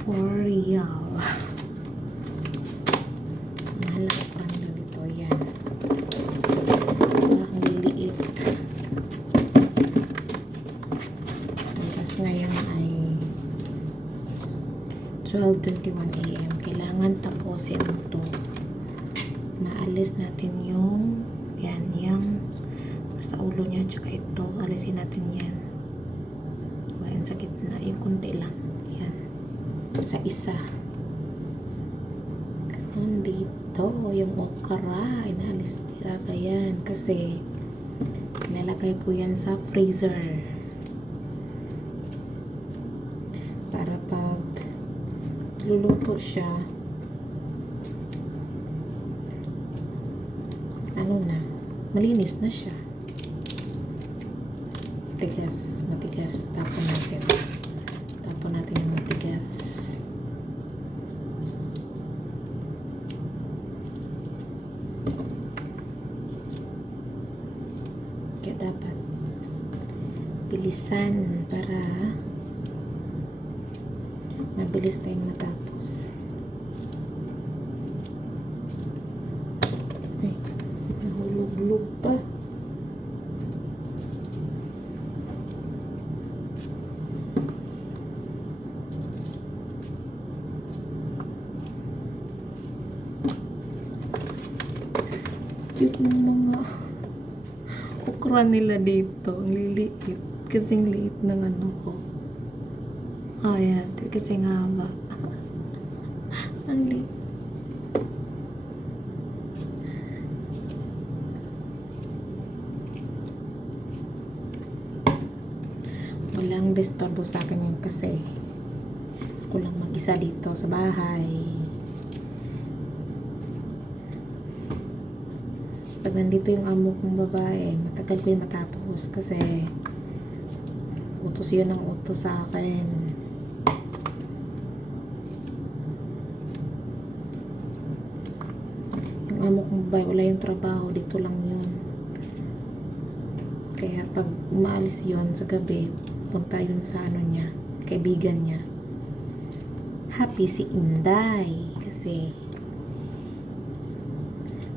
For real. Malaki pa nila dito. Yan. Ang liliit. Tapos ngayon ay 12:21 AM. Kailangan tapusin mo to. Maalis natin yung yung sa ulo niya, tsaka ito. Alisin natin yan. Ayan, sa gitna. Yung konti lang. Yan. Sa isa. Ganun dito. Yung okra. Inalis. Ilagay yan. Kasi nilalagay po yan sa freezer. Para pag luluto siya, malinis na siya. Matigas. Tapon natin yung matigas. Kaya dapat bilisan para mabilis tayong matapos. Okay. Nahulog-log pa. Cute ng mga okra nila dito. Ang liliit. Kasing liit ng ano ko. Ayan. Kasi nga ba. Ang liit. Walang disturbo sa akin yun kasi ako lang mag-isa dito sa bahay. Pag nandito yung amo kong babae, matagal ko yung matapos kasi utos yun ang utos sa akin. Yung amo kong babae, wala yung trabaho, dito lang yun. Kaya pag umaalis yun sa gabi, punta yun sa ano niya, kaibigan niya. Happy si Inday kasi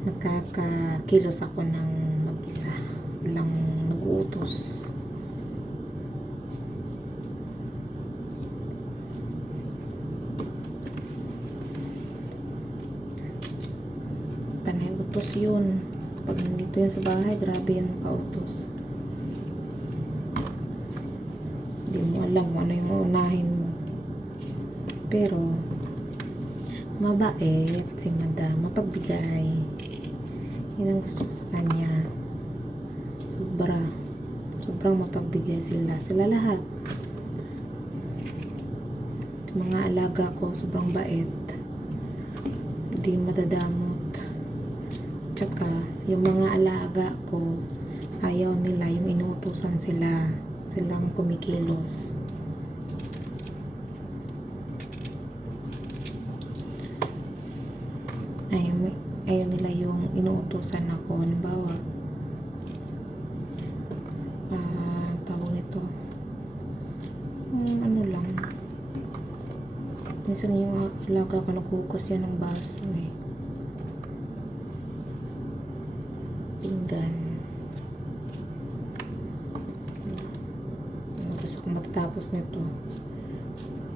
nagkakakilos ako ng mag-isa. Walang nag-uutos. Panay utos yun. Pag nandito yan sa bahay, grabe yan makautos. Hindi mo alam kung ano yung unahin mo. Pero mabait si madam, mapagbigay. Yun ang gusto ko sa kanya. Sobrang mapagbigay sila lahat. Yung mga alaga ko sobrang bait, hindi madadamot. Tsaka yung mga alaga ko, ayaw nila yung inuutosan silang kumikilos. Ayaw nila yung inuutosan ako. Halimbawa, tawag nito, ano lang, minsan yung alaga ko naghuhugas yan ng baso pinggan. Tapos ako matatapos nito,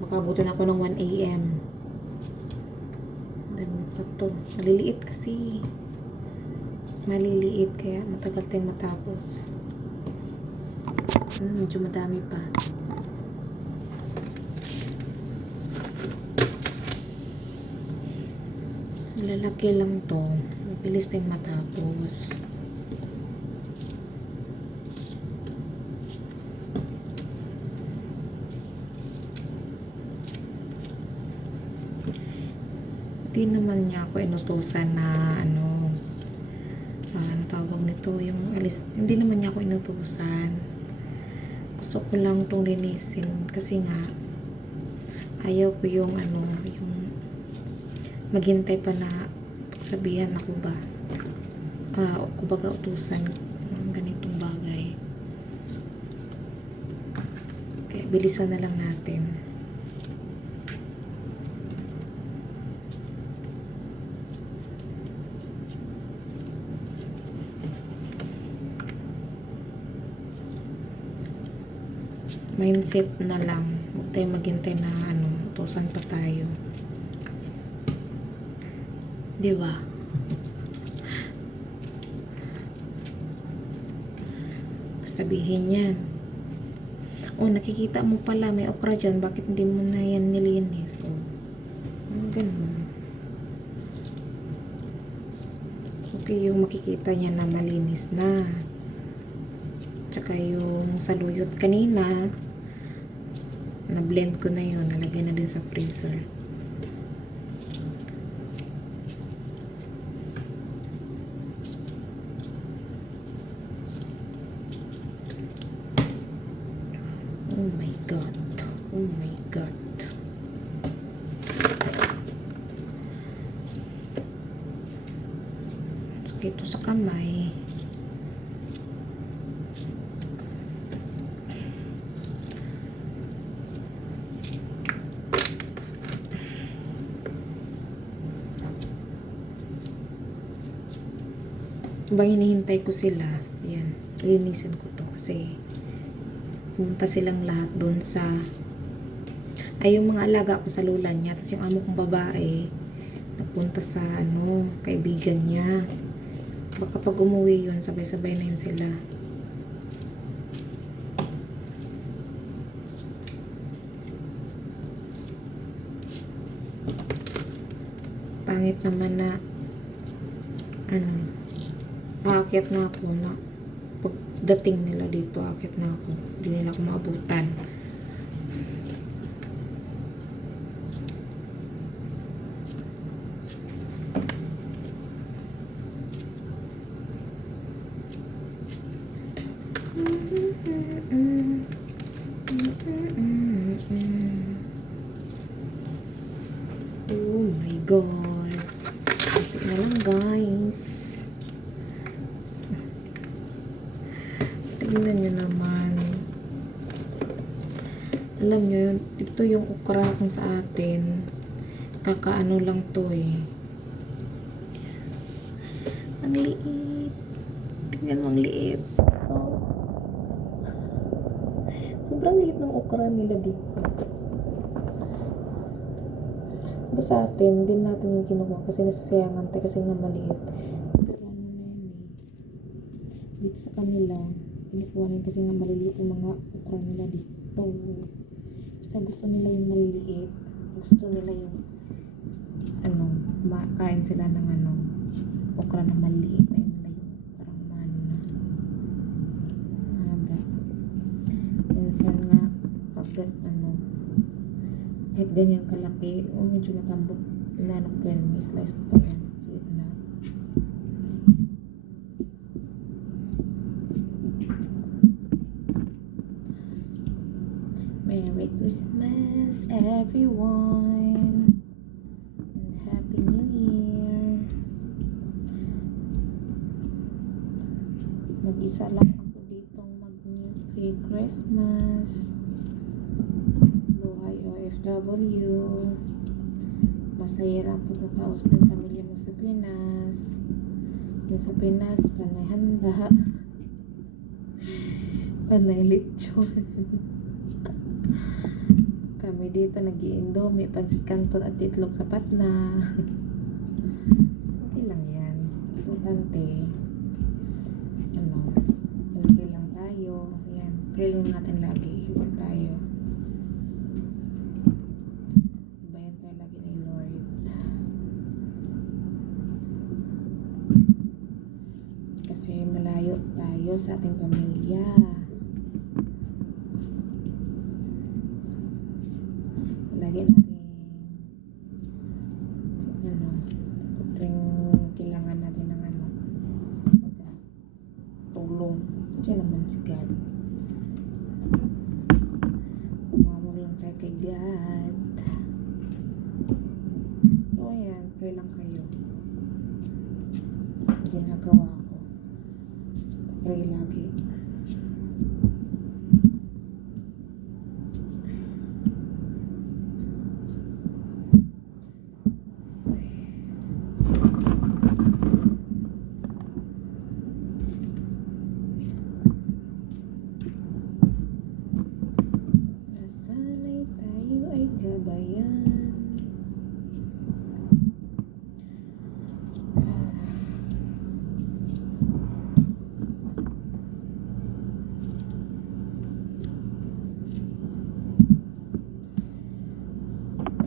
makabutin ako ng 1 AM. Ito, maliliit kasi. Maliliit kaya matagal tayong matapos. Medyo madami pa. Lalaki lang to. Mabilis tayong matapos. Hindi naman niya ako inutusan na ano tawag nito, yung alis, hindi naman niya ako inutusan. Gusto ko lang tong linisin kasi nga ayaw ko yung maghintay pa na pagsabihan ako ba. Kumbaga utusan ng ganitong bagay. Kaya bilisan na lang natin. Mindset na lang. Huwag tayong maghintay na utusan pa tayo. Di ba? Sabihin yan. Nakikita mo pala may okra dyan. Bakit hindi mo na yan nilinis? Ganun. Okay, yung makikita niya na malinis na. Tsaka yung saluyot kanina, na-blend ko na yun. Nalagay na din sa freezer. Oh my God. Oh my God. Sakit ito sa kamay. Habang hinihintay ko sila, ayan, linisin ko to kasi pumunta silang lahat doon sa yung mga alaga ko sa lula niya, tapos yung amo kong babae nagpunta sa kaibigan niya. Baka pag umuwi yun, sabay-sabay na yun sila. Pangit naman na aakyat na ako na pagdating nila dito, aakyat na ako. Hindi nila ako maabutan. Oh my God. Ito na lang guys. Tignan nyo naman. Alam nyo, ito yung okra kung sa atin. Kakaano lang to eh. Ang liit. Tignan mo ang liit. Sobrang liit ng okra nila dito. Ba sa atin, din natin yung kinuha kasi nasasayangan tayo kasi nga maliit. Pero na yan eh. Dito sa kanila, kinukuha nila kasi nga maliliit yung mga okra nila dito. Basta gusto nila yung maliliit. Gusto nila yung makain sila ng okra na maliit. Ayun nila yung parang haba. Minsan nga pag kahit ganyan kalaki medyo matambok, inanok pa yan, may slice pa yan sa gitna. Merry Christmas everyone and Happy New Year. Mag-isa lang ako ditong mag-Merry Christmas. Buhay OFW. Masaya lang pagkakausap ng pamilya mo sa Pinas. Yung sa Pinas, panay handa. Panay lechon. Kami dito nag-i-indomie, pansit canton at itlog sapat na. Okay lang yan. Importante. Healthy lang tayo. Yan. Pray lang natin lagi. Healthy tayo. Bayan tayo lagi ni Lord. Kasi malayo tayo sa ating pamilya. Lagi natin kailangan natin ng tulong. Diyan naman si God. Tumawag lang tayo kay God. So ayan, Pray lang kayo. Ginagawa ko. Pray lagi. Nasanay tayo ay gabayan.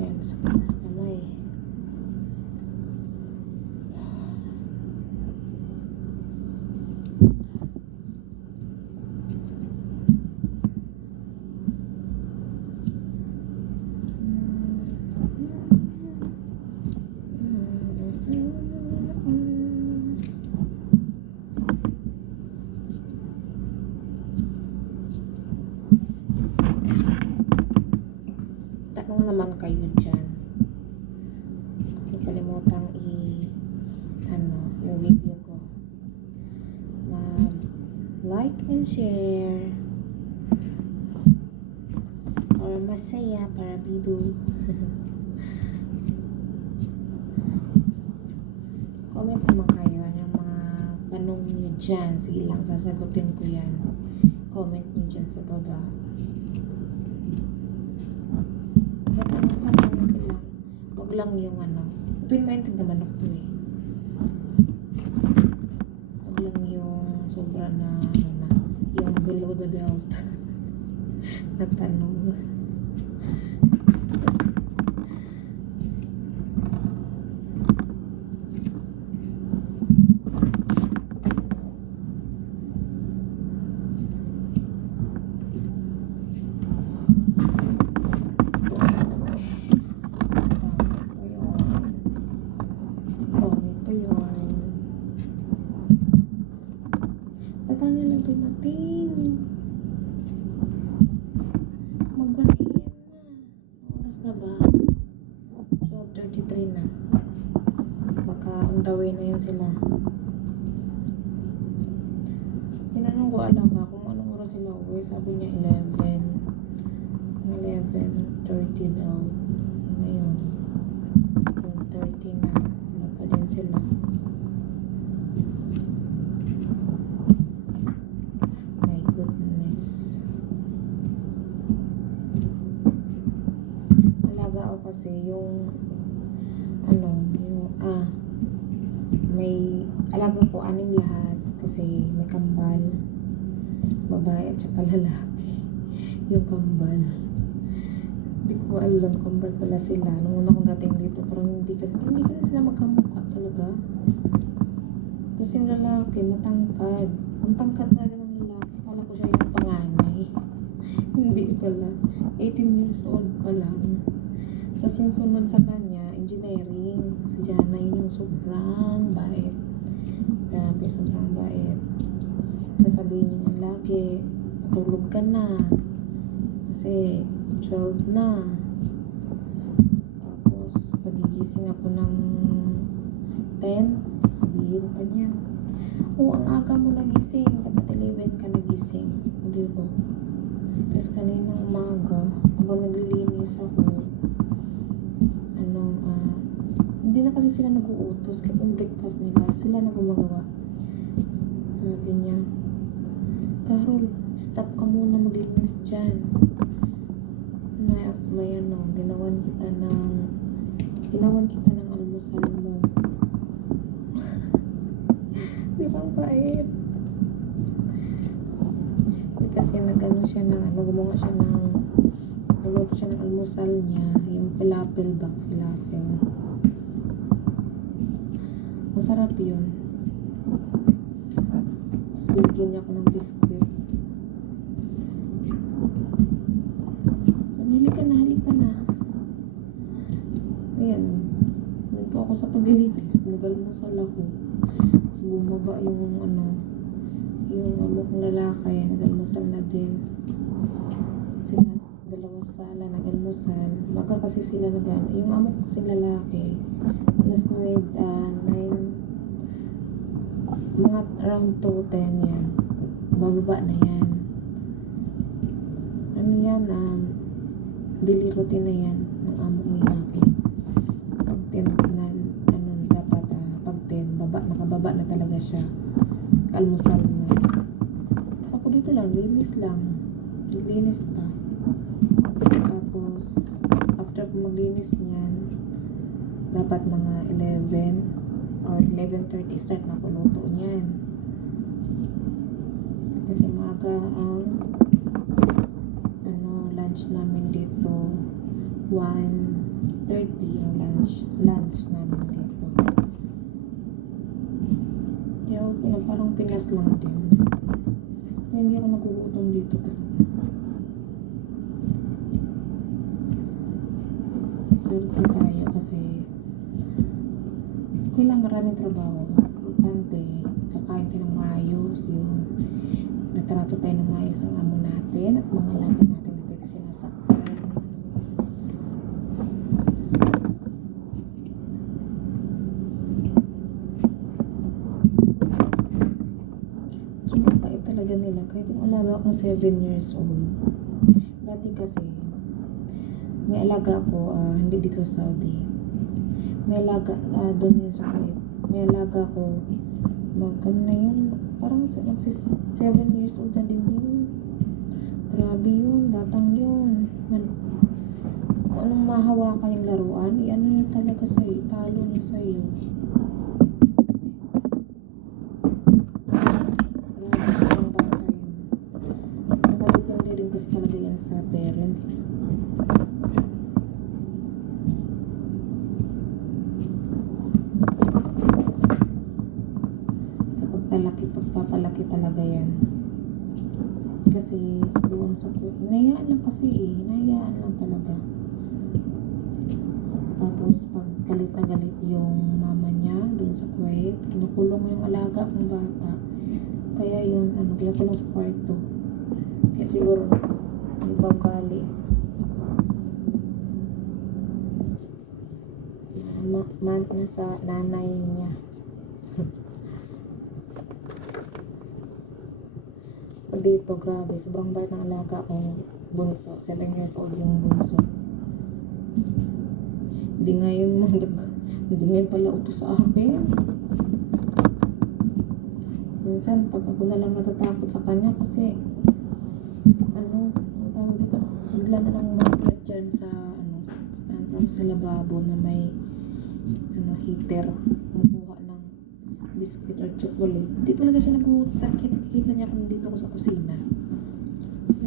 Ayan, sakit na sa kamay. Tanong naman kayo dyan. Huwag kalimutang yung video ko. Like and share. Para masaya, para bibo. Comment naman kayo yung mga tanong niyo dyan. Sige lang, sasagutin ko yan. Comment niyo dyan sa baba. Huwag lang yung twin-minded naman ako eh. Huwag lang yung sobra na yung below the belt na tanong. Tagal na lang dumating. Mag-1 AM na. Oras na ba? 12:33 na. Baka on the way na yan sila. Tinanong ko alaga kung anong oras sila uwi. Sabi niya 11:30 daw. Ngayon 12:30 na. Wala pa din sila. Kasi may alaga ko 6 lahat kasi may kambal, babae at saka lalaki. Yung kambal, hindi ko alam kambal pala sila nung una kong dating dito, parang hindi kasi sila magkamukha talaga. Kasi yung lalaki matangkad talaga ng lalaki, kala ko siya yung panganay. Hindi pala, 18 years old pa lang. Tapos yung sunod sa kanya, engineering. Si Jana, yun yung sobrang bait. Grabe, sobrang bait. Sasabihin niya lagi, tulog ka na. Kasi 12 na. Tapos, pagigising ako ng 10, sasabihin pa niya, ang aga mo nagising. Dapat 11 ka nagising. Hindi ba? Tapos kaninang umaga, habang naglilinis ako, hindi na kasi sila nag-uutos kahit yung breakfast nila, sila na gumagawa. Sabi niya, Carol, stop ka muna maglinis dyan. May ginawan kita ng almusal mo. Di ba ang pait? Kasi gumawa siya nagluto siya ng almusal niya, yung falafel. Masarap yun. Tapos binigyan niya ako ng biscuit. Sabi, halika na. Ayan. Nagpo ako sa paglilinis. Nagalmusal ako. Tapos bumaba yung amok ng lalaki. Nagalmusal na din. Sila, dalawa sala, nagalmusal. Baka kasi sila yung amok kasi lalaki. Alas 9, mga around 2:10 yan. Bababa na yan. Ano yan, daily routine na yan ng amo kong lalaki. Pag 10 na, dapat, pag 10, nakababa na talaga siya. Almusal na. So, ako dito lang, linis pa. Tapos, after ko maglinis niyan, dapat mga 11 or 11:30 start na ako luto niyan. Kasi maaga ang lunch namin dito. 1:30 yung lunch namin dito. Kaya okay na, parang Pinas lang din. Kaya hindi ako nagugutom dito talaga. Swerte tayo kasi okay lang, maraming trabaho. Importante, kakain tayo ng maayos, yun. Natrato tayo ng maayos ng amo natin at mga lakad natin na tayo sinasaktan. Sobrang bait talaga nila. Kahit yung alaga akong 7 years old. Dati kasi, may alaga ako, hindi dito sa Saudi. May alaga, doon yun sa Kuwait. May alaga ko, na yun, parang 7 years old na din yun. Grabe yun, batang yun. Kung anong mahawakan yung laruan, ano niya talaga sa'yo, ipalo niya sa'yo. Grabe sa mga bata yun. Nakadepende rin kasi talaga yan sa parents. Pagpapalaki talaga yan. Kasi doon sa hinayaan lang kasi hinayaan lang talaga. Tapos pag galit na galit yung mama niya doon sa Kuwait, kinukulong mo yung alaga ng bata. Kaya yun, kinukulong sa kwarto. Kaya siguro ibang gali. Nasa nanay niya. Dito, grabe, sobrang bait ng alaga kong bunso. 7 years old yung bunso. Hindi ngayon pala utos sa akin. Minsan, pag ako na lang natatakot sa kanya kasi ang tawag dito, bigla na lang umakyat dyan sa lababo na may heater. Makuha ng biscuit or chocolate. Hindi talaga siya nag-sakit. Nakikita niya kung dito ako sa kusina.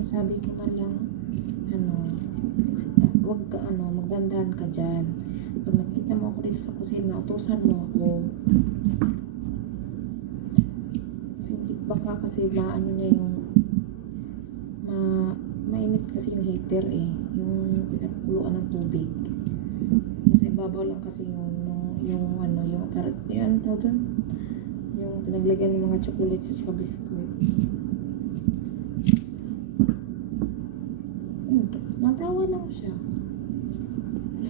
Sabi ko na lang, next time, huwag ka, magdandahan ka dyan. Pag nakita mo ako dito sa kusina, utusan mo ako. Baka kasi niya yung mainit kasi yung heater yung pinagkuluan ng tubig. Kasi babaw lang kasi yung pinaglagyan ng mga chocolates at saka biscuit. Matawa lang siya.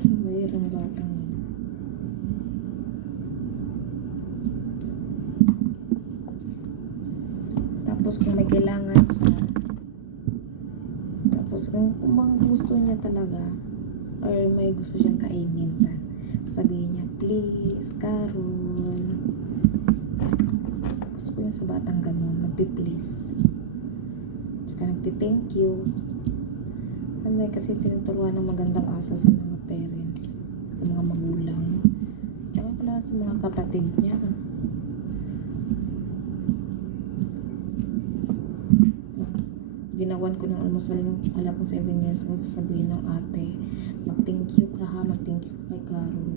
Mayroong batang yun. Tapos kung may kailangan siya, tapos kung gusto niya talaga or may gusto siyang kainin, sabihin niya, please, Carol. Gusto ko yun sa batang ganun, nagpi-please. Tsaka nagti-thank you. Anday kasi tinuturuan ng magandang asa sa mga parents, sa mga magulang, tsaka pala sa mga kapatid niya. Ginawan ko ng almusal yung alam kong 7 years old, sasabihin ng ate, mag-thank you ka ha, mag-thank you kay Carol.